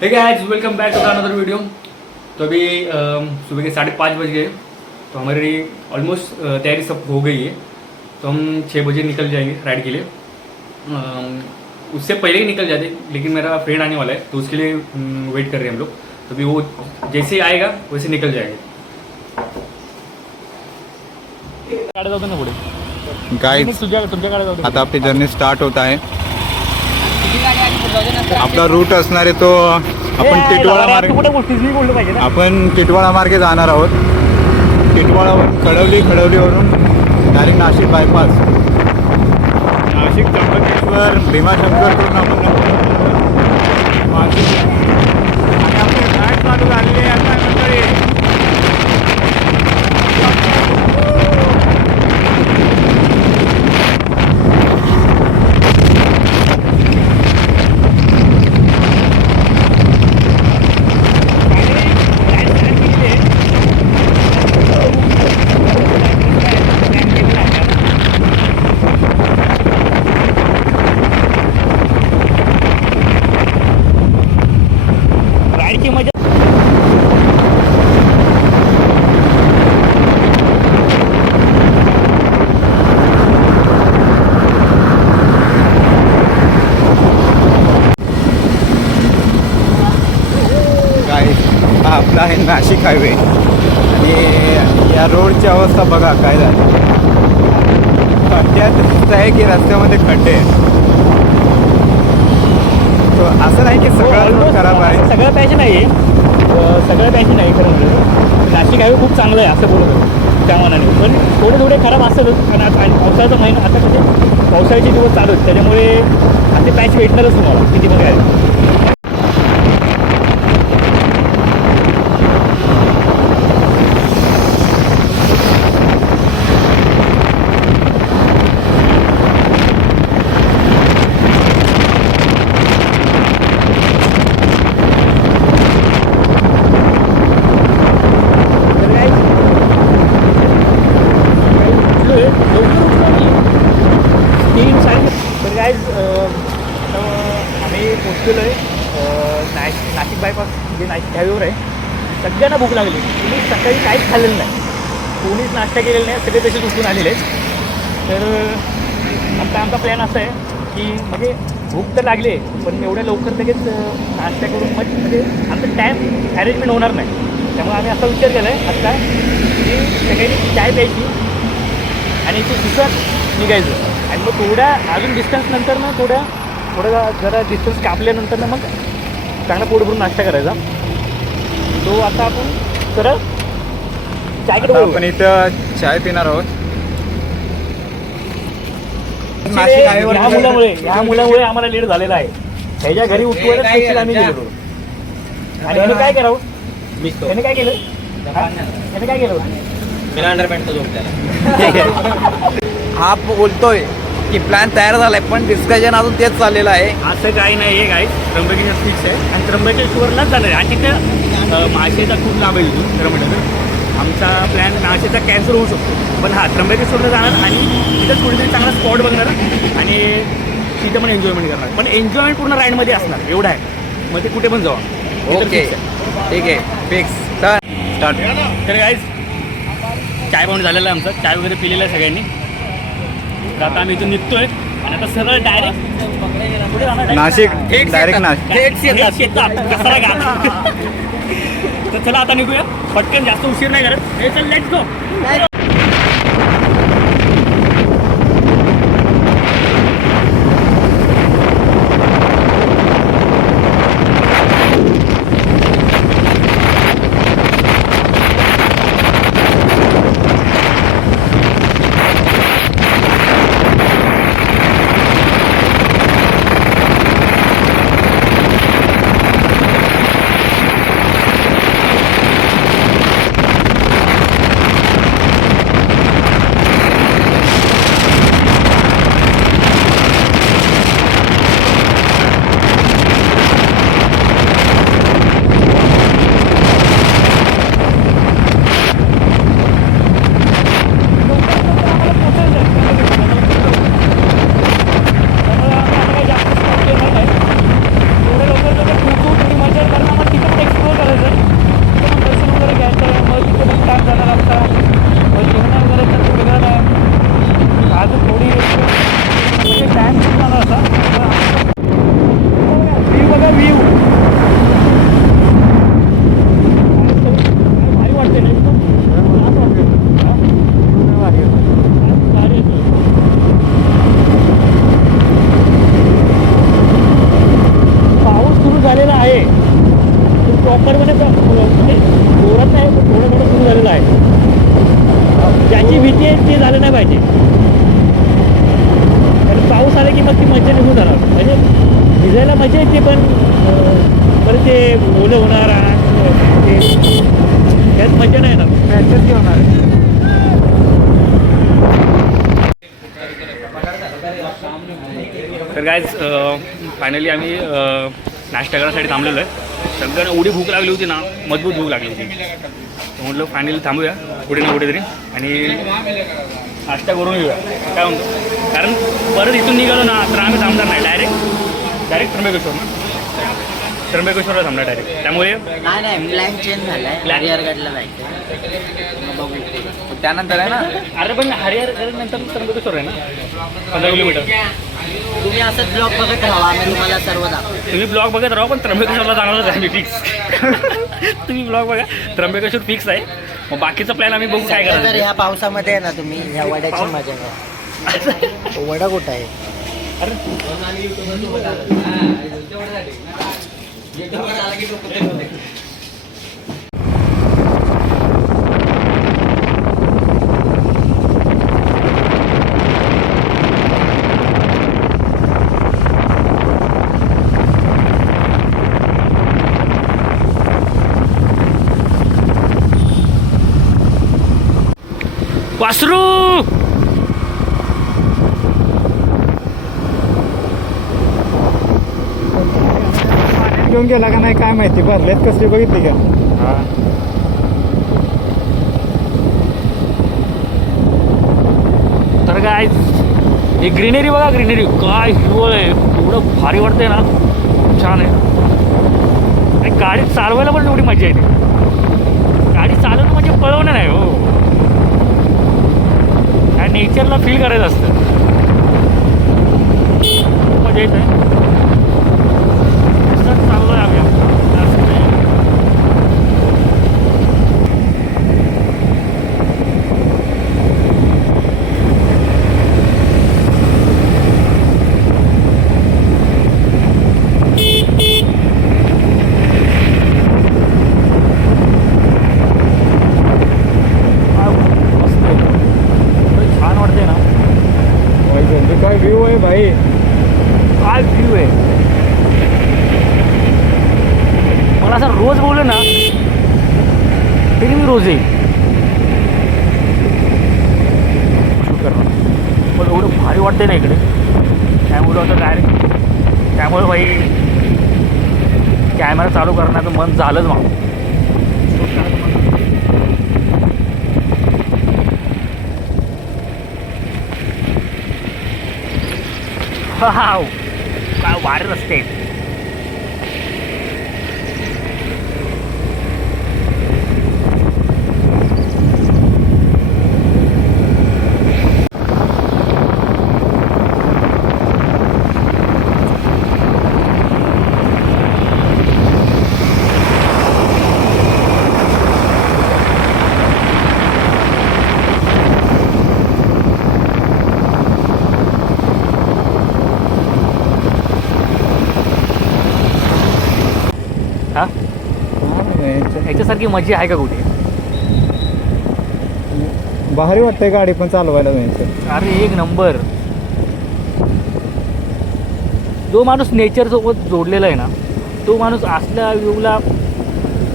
ठीक है guys, welcome back to another video. तो अभी सुबह के 5:30 बज गए। तो हमारी ऑलमोस्ट तैयारी सब हो गई है। तो हम 6 बजे निकल जाएंगे राइड के लिए। उससे पहले ही निकल जाते, लेकिन मेरा फ्रेंड आने वाला है तो उसके लिए वेट कर रहे हैं हम लोग। तो अभी वो जैसे ही आएगा वैसे निकल जाएंगे। गाइस आता आपली जर्नी स्टार्ट होत आहे। आपला रूट असणार आहे तो आपण टिटवाळा मार्गे जाणार आहोत। टिटवाळावरून खडवलीवरून डायरेक्ट नाशिक बायपास, नाशिक त्र्यंबकेश्वर भीमाशंकर करून आपण नाशिक आणि आपली गाडी चालू झालेली आहे आता मंडळी। आपला आहे नाशिक हायवे आणि या रोडची अवस्था बघा काय झाली। खड्ड्यात दिसत आहे की रस्त्यामध्ये खड्डे आहेत। तो असं नाही की सगळं रोड खराब आहे, सगळं पॅशन आहे, सगळं पॅशन आहे खरं म्हणजे। नाशिक हायवे खूप चांगलं आहे असं बोलत त्या मनाने, पण थोडे खराब असेलच। कारण आता पावसाळ्याचा महिना, आता कसे पावसाळ्याचे दिवस चालू आहेत त्याच्यामुळे असे पॅच भेटणारच तुम्हाला किती पण आहे। आम्ही पोचलेलो आहे नाशिक बायपास, जे नाशिक हायवेवर आहे। सगळ्यांना भूक लागली, कोणी सकाळी काहीच खाल्लेलं नाही, कोणीच नाश्ता केलेला नाही, सगळे तसेच उठून आलेले आहेत। तर आता आमचा प्लॅन असा आहे की म्हणजे भूक तर लागली आहे, पण एवढ्या लवकर लगेच नाश्ता करून म्हणजे आमचं टाईम अरेंजमेंट होणार नाही। त्यामुळे आम्ही असा विचार केला आहे आत्ता की सगळ्यांनी चाय प्यायची आणि ते सुसत निघायचं। आणि मग थोड्या अजून डिस्टन्स नंतर ना थोडं जरा डिस्टन्स कापल्यानंतर ना मग चांगला पोट भरून नाश्ता करायचा। तो आता आपण सरळ चायकडे आपण इथं चाय पिणार आहोत। ह्या मुलामुळे आम्हाला लेट झालेला आहे। ह्याच्या घरी उठवायला आम्ही गेलो आणि याने काय करावं, याने काय केलं, याने काय केलं, हा बोलतोय की प्लॅन तयार झालाय, पण डिस्कशन अजून तेच चाललेलं आहे। असं काही नाही आहे गाईस, त्र्यंबकेश्वर फिक्स आहे आणि त्र्यंबकेश्वरलाच जाणार आहे। आणि तिथं माळशेचा खूप लांब आहे इथून खरं म्हटलं तर। आमचा प्लॅन माळशेचा कॅन्सल होऊ शकतो, पण हा त्र्यंबकेश्वरला जाणार आणि तिथंच कुठेतरी चांगला स्पॉट बघणार आणि तिथं पण एन्जॉयमेंट करणार। पण एन्जॉयमेंट पूर्ण राईडमध्ये असणार एवढं आहे, मग ते कुठे पण जावा। ओके ठीक आहे, फिक्स स्टार्ट। तर गाईस चाय पाहून झालेलं आहे आमचं, चाय वगैरे पिलेलं आहे सगळ्यांनी। तर आता आम्ही इथून निघतोय आणि आता सरळ डायरेक्ट नाशिक, डायरेक्ट नाशिक। तर चला आता निघूया पटकन, जास्त उशीर नाही करत। चल लेट्स गो। झालेला आहे प्रॉपरपणे म्हणजे जोरात नाही पण थोडं थोडं सुरू झालेलं आहे. ज्याची भीती आहे ते झालं नाही पाहिजे. कारण पाऊस आला की मग ती मजा निघून जाणार. म्हणजे भिजायला मजा येते पण परत ते ओलं होणार ते त्यात मजा नाही येणार. मॅचच होणार. तर गाईज फायनली आम्ही नाश्ता करायसाठी थांबलेलो आहे. सगळ्यांना एवढी भूक लागली होती ना, मजबूत भूक लागली होती. तर म्हटलं फायनली थांबूया कुठे ना कुठेतरी आणि नाश्ता करून घेऊया. काय म्हणतो, कारण परत इथून निघालो ना तर आम्ही थांबणार नाही. डायरेक्ट त्र्यंबकेश्वर ना, त्र्यंबकेश्वरला थांबणार डायरेक्ट. त्यामुळे नाही प्लॅन चेंज झाला आहे. हरिहरगडला जायचं बघू. त्यानंतर आहे ना, अरे पण हरिहर नंतर त्र्यंबकेश्वर आहे ना 15 किलोमीटर. तुम्ही असंच ब्लॉग बघत राहा, आम्ही तुम्हाला सर्व दाखवू. तुम्ही ब्लॉग बघत राहा पण त्र्यंबकेश्वरला जाणारच आहे मी फिक्स. तुम्ही ब्लॉग बघा, त्र्यंबकेश्वर फिक्स आहे. मग बाकीचा प्लॅन आम्ही बघू काय जर करायचं. ह्या पावसामध्ये आहे ना तुम्ही ह्या वड्याची मजा घ्या. वडा कुठं आहे? वासरू घेऊन गेला का नाही काय माहिती. भरलेत कसली बघितली का? तर काय हे ग्रीनरी बघा, ग्रीनरी काय हिरवळ आहे. एवढं भारी वाटतंय ना, छान आहे. आणि गाडी चालवायला पण एवढी मजा येते. गाडी चालवणं म्हणजे पळवणं नाही हो, काय नेचरला फील करायचं असतं. मजा येत आहे. चाललो आहे आम्ही छान वाटते ना. काय व्ह्यू आहे भाई, काय व्ह्यू आहे. मला असं रोज बोललं ना तरी मी रोज येईल शूट करणार. पण एवढं भारी वाटते ना इकडे. त्यामुळे आता डायरेक्ट त्यामुळे भाई कॅमेरा चालू करण्याचं मन झालंच मग. वाव, काय भारी रस्ते आहेत. हा, याच्यासारखी मजा आहे का कुठे? भारी वाटतंय गाडी पण चालवायला जायचं. अरे एक नंबर. जो माणूस नेचरसोबत जोडलेला आहे ना, तो माणूस असल्या व्ह्यूला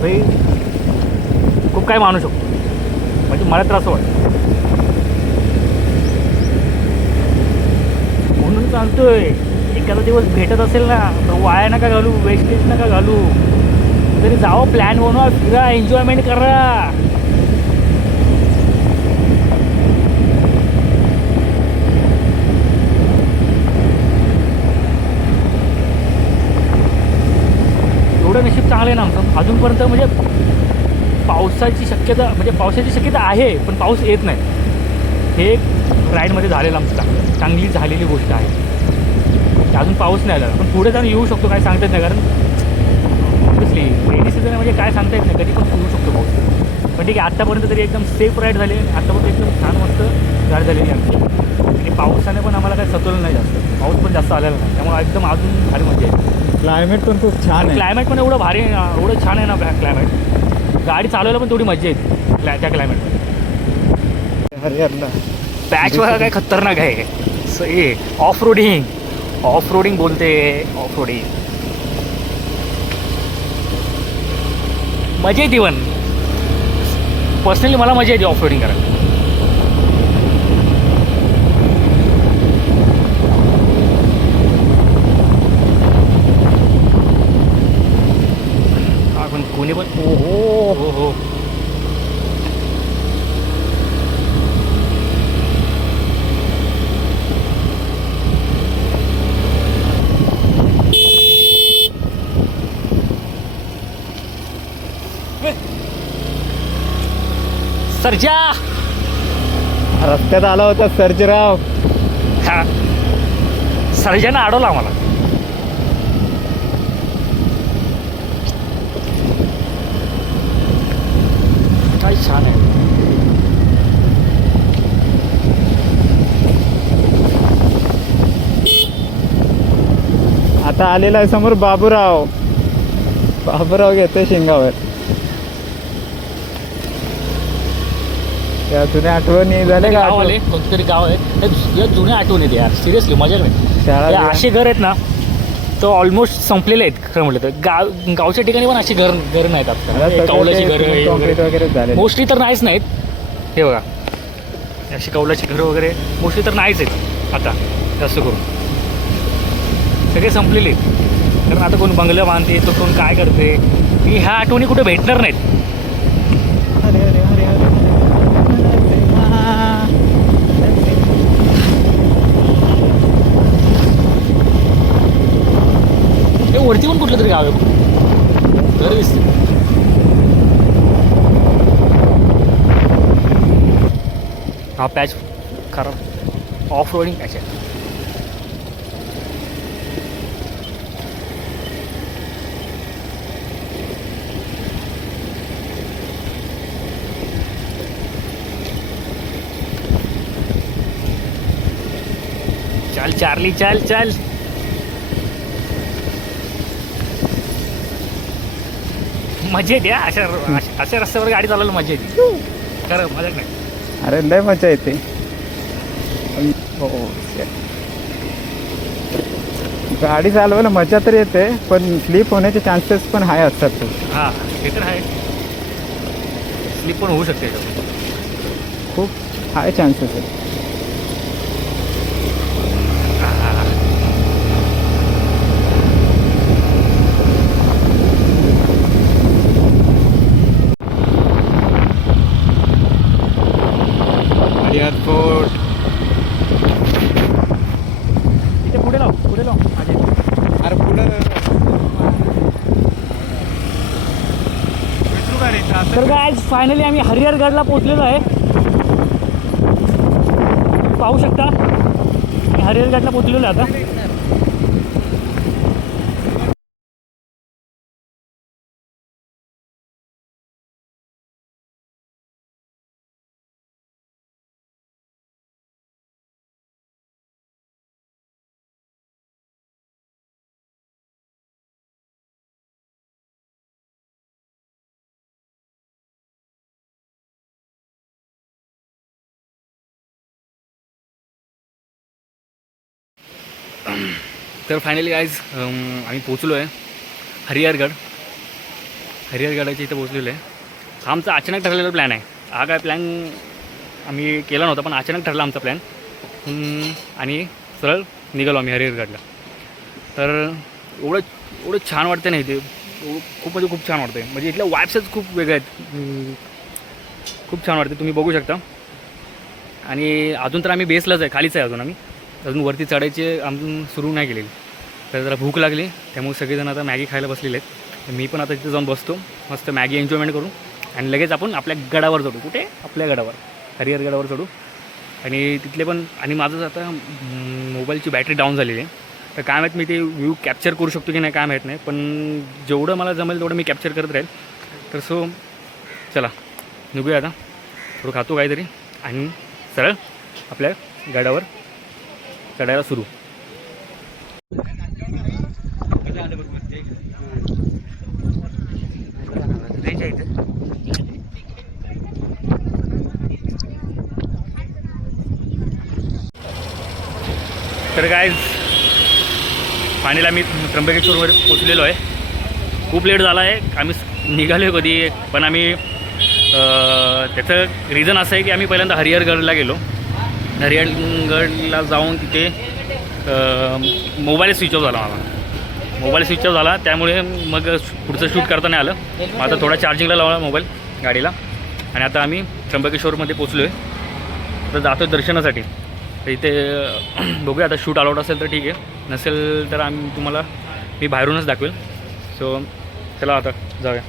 भाई खूप काय मानू शकतो. म्हणजे मला तर असं वाटतं. म्हणून सांगतोय, एखादा दिवस भेटत असेल ना तर वाया नका घालू, वेस्टेज नका घालू. तरी जावं, प्लॅन बनवा, फिरा, एन्जॉयमेंट करा. एवढं नशीब चांगलं आहे ना आमचं अजूनपर्यंत. म्हणजे पावसाची शक्यता आहे पण पाऊस येत नाही. हे एक राईडमध्ये झालेलं आमचं चांगली झालेली गोष्ट आहे. अजून पाऊस नाही आला पण पुढे जाऊन येऊ शकतो, काय सांगता येत नाही. कारण ऑब्वियसली रेनी सीझन म्हणजे काय सांगता येत नाही, कधी पण येऊ शकतो पाऊस. पण ठीक आहे, आत्तापर्यंत तरी एकदम सेफ राईड झाली. आत्तापर्यंत एकदम छान मस्त गाडी झालेली आमची. आणि पावसाने पण आम्हाला काही सतवलं नाही जास्त. पाऊस पण जास्त आलेला नाही, त्यामुळे एकदम अजून भारी मजा येते. क्लायमेट पण खूप छान आहे. क्लायमेट पण एवढं भारी एवढं छान आहे ना क्लायमेट. गाडी चालवायला पण थोडी मजा येते त्या क्लायमेटमध्ये. हरिहरला पॅच बघा काय खतरनाक आहे. ऑफ रोडिंग बोलते. ऑफ रोडिंग मजा येते. पण पर्सनली मला मजा येते ऑफ रोडिंग करायला. पण कोणी पण हो. सर्जा रस्त्यात आला होता सर्जराव. हा सर्जानं अडवला आम्हाला. काय छान आहे. आता आलेला आहे समोर बाबूराव. बाबूराव घेतोय शिंगावर. त्या जुन्या आठवणी झाल्या का? गाव आले कोणतं तरी गाव आहे. या जुन्या आठवण येते यार. सिरियसली मजा नाही. शाळा असे घर आहेत ना तो ऑलमोस्ट संपलेले आहेत खरं म्हटलं तर. गावच्या ठिकाणी पण अशी घर नाहीत आता. कौलाची कॉन्क्रीट घरं वगैरे झाले. मोस्टली तर नाहीच नाहीत. हे बघा अशी कौलाची घरं वगैरे मोस्टली तर नाहीच आहेत आता जास्त करून. सगळे संपलेले आहेत. कारण आता कोण बंगलं बांधते तो कोण काय करते. की ह्या आठवणी कुठे भेटणार नाहीत. अरे अरे अरे अरे हे वरती पण कुठलं तरी गाव आहे घर दिसते. हा पॅच खराब ऑफ रोडिंग पॅच आहे. चल चार्ली चल. मजा येते अशा रस्त्यावर गाडी चालवायला मजा येते खरं. मजा नाही. अरे लय मजा येते. हो गाडी चालवायला मजा तर येते पण स्लिप होण्याचे चान्सेस पण हाय असतात. हां ते तर आहे. स्लिप पण होऊ शकते. खूप हाय चान्सेस आहेत. एअरपोर्ट इथे पुढे लाव माझे. अरे पुढं तर काय फायनली आम्ही हरिहरगडला पोहोचलेलो आहे. पाहू शकता हरिहरगडला पोहोचलेलो आहे आता. तर फायनली गाईज आम्ही पोचलो आहे हरिहरगडाच्या इथं पोचलेलो आहे. हा आमचा अचानक ठरलेला प्लॅन आहे. हा काय प्लॅन आम्ही केला नव्हता पण अचानक ठरला आमचा प्लॅन. आणि सरळ निघालो आम्ही हरिहरगडला. तर एवढं छान वाटतं नाही ते. खूप छान वाटतं आहे. म्हणजे इथल्या वाईब्सच खूप वेगळ्या आहेत. खूप छान वाटते. तुम्ही बघू शकता. आणि अजून तर आम्ही बेसलाच आहे. खालीच आहे अजून वरती चढायचे अजून सुरू नाही केलेली. तर जरा भूक लागली त्यामुळे सगळेजण आता मॅगी खायला बसलेले आहेत. मी पण आता तिथे जाऊन बसतो. मस्त मॅगी एन्जॉयमेंट करू आणि लगेच आपण आपल्या गडावर चढू. कुठे आपल्या गडावर हरिहरगडावर चढू. आणि तिथले पण आणि माझं आता मोबाईलची बॅटरी डाऊन झालेली आहे. तर काय माहीत मी ते व्ह्यू कॅप्चर करू शकतो की नाही काय माहीत नाही. पण जेवढं मला जमेल तेवढं मी कॅप्चर करत राहील. तर सो चला निघूया आता. थोडं खातो काहीतरी आणि सरळ आपल्या गडावर चढायला सुरू. रेंज आहे इथे. तर काय फायनली आम्ही त्र्यंबकेश्वरमध्ये पोचलेलो आहे. खूप लेट झाला आहे. आम्ही निघालो आहे कधी, पण आम्ही त्याचं रिझन असं आहे की आम्ही पहिल्यांदा हरिहरगडला गेलो. हरिहरगडला जाऊन तिथे मोबाईल स्विच ऑफ झाला. मोबाईल स्विच ऑफ झाला, त्यामुळे मग पुढचं शूट करता नाही आलं. मग आता थोडा चार्जिंगला लावला मोबाईल गाडीला, आणि आता आम्ही त्र्यंबकेश्वरमध्ये पोचलो आहे. तर जातो दर्शनासाठी. तर इथे बघूया, आता शूट अलाउड असेल तर ठीक आहे, नसेल तर मी बाहेरूनच दाखवेल. सो चला आता जाऊया.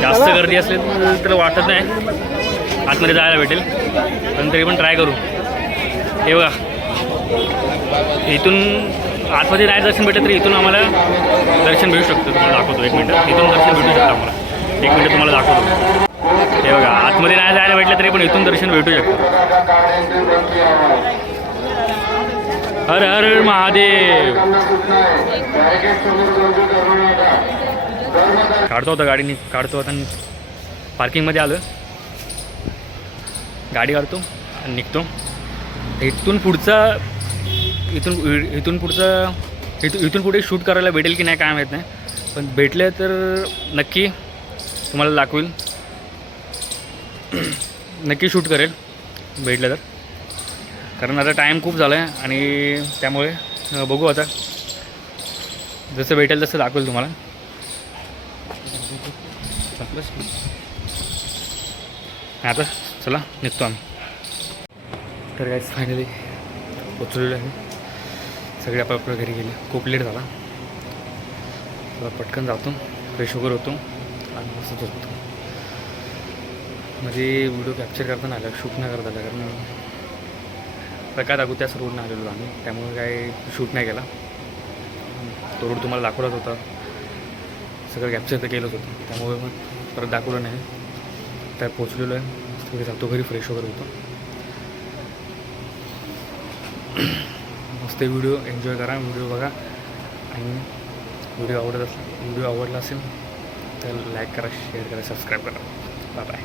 जास्त गर्दी असेल तर वाटत नाही आतमध्ये जायला भेटेल, पण तरी पण ट्राय करू. हे बघा, इथून आतमध्ये नाही दर्शन भेटलं तरी इथून आम्हाला दर्शन भेटू शकतं. तुम्हाला दाखवतो 1 मिनटं. इथून दर्शन भेटू शकतं आम्हाला. 1 मिनटं तुम्हाला दाखवतो. हे बघा, आतमध्ये नाही जायला भेटलं तरी पण इथून दर्शन भेटू शकतं. हर हर महादेव. काढतो होता गाडीने, काढतो आता पार्किंगमध्ये आलं, गाडी काढतो आणि निघतो. इथून पुढे शूट करायला भेटेल की नाही काय माहीत नाही, पण भेटले तर नक्की तुम्हाला दाखवेल. नक्की शूट करेल भेटलं तर, कारण आता टाईम खूप झाला आहे आणि त्यामुळे बघू आता, जसं भेटेल तसं दाखवेल तुम्हाला. आता चला निघतो आम्ही. तर गाईस फायनली पोचलेलो आहे. सगळे आपापल्या घरी गेले. खूप लेट झाला. पटकन जातो, फ्रेश वगैरे होतो आणि मस्त झोपतो. म्हणजे व्हिडिओ कॅप्चर करताना आला, शूट नाही करता आला, कारण प्रकार दाखवू त्याच रोडनं आलेलो आम्ही, त्यामुळे काय शूट नाही केला. तो रोड तुम्हाला दाखवलाच होता, सगळं कॅप्चर तर केलंच होतं, त्यामुळे मग परत दाखवलं नाही. तर पोचलेलो आहे. तिथे जातो घरी, फ्रेश वगैरे होतो. मस्त व्हिडिओ एन्जॉय करा, व्हिडिओ बघा, आणि व्हिडिओ आवडला असेल तर लाईक करा, शेअर करा, सबस्क्राईब करा. Bye bye.